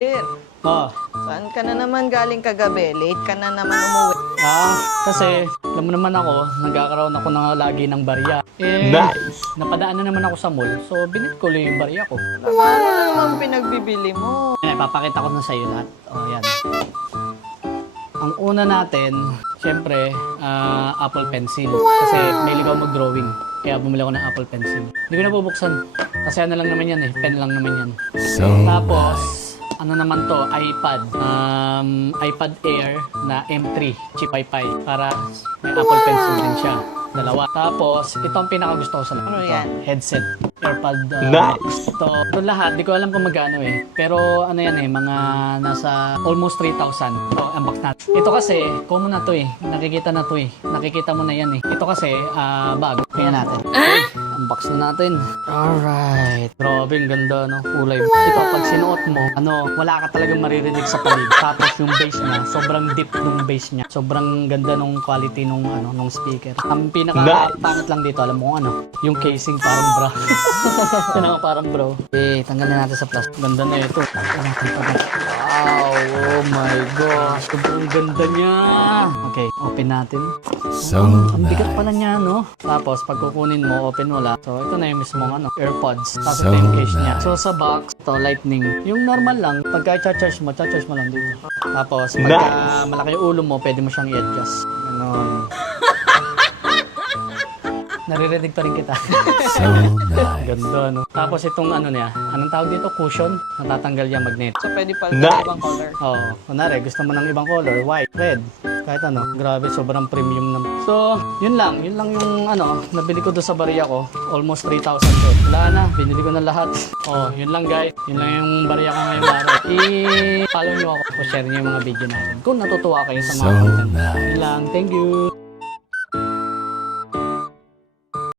Sir, Oh, saan ka na naman galing kagabi? Late ka na naman umuwi. kasi alam mo naman ako, nagkakaroon ako ng lagi ng barya. Napadaan na naman ako sa mall, so binit ko lang yung barya ko. Ano na naman pinagbibili mo? Papakita ko na sa iyo lahat. Oh, yan. Ang una natin, syempre, Apple Pencil. Kasi mahilig ako mag-drawing. Kaya bumili ako ng Apple Pencil. Hindi ko na bubuksan. Kasi ano lang naman yan pen lang naman yan. Tapos, ano naman to, iPad. iPad Air na M3, chip Wi-Fi. Para may Apple Pencil din siya. Dalawa. Tapos, ito ang pinakagusto ko sa lahat. Ano yan? Headset. AirPod. Ito lahat, di ko alam kung magkano eh. Pero ano yan eh, mga nasa almost 3,000. Ito, unbox natin. Ito kasi, common na to eh. Nakikita na to eh. Nakikita mo na yan eh. Ito kasi, bago. Tingnan natin. Unbox na natin. Alright. Grabe, ang ganda, no? Kulay. Ito, pag sinuot mo, wala ka talagang maririnig sa paligid. Tapos yung bass niya, sobrang deep nung bass niya. Sobrang ganda nung quality nung speaker. Ang pinaka-pangit lang dito, alam mo kung ano? Yung casing parang bra. Parang bro. Tanggalin natin sa plastic. Ganda na ito. Wow, oh my gosh. Sobrang ganda niya. Okay, open natin. Ang bigat pala niya, no? Tapos, pag kukunin mo, open mo lang. So, ito na yung mismong AirPods. Tapos, ito yung case niya. So, sa box, ito, lightning. Yung normal lang, pagka charge mo lang dito. Tapos, pagka malaki yung ulo mo, pwede mo siyang i-adjust. Ganon. Naririnig pa rin kita. Ganda, no? Tapos itong niya, anong tawag dito? Cushion. Natatanggal yung magnet. So, pwede pala ng ibang color. Oo. Kunwari, gusto mo ng ibang color. White, red. Kahit ano. Grabe, sobrang premium naman. So, yun lang. Yun lang yung nabili ko doon sa barya ko. Almost 3,000 doon. Wala na. Binili ko na lahat. Oh, yun lang guys. Yun lang yung barya ko ngayong araw. I-follow nyo ako. O share nyo yung mga video natin. Kung natutuwa kayo sa mga content. Yun lang. Thank you.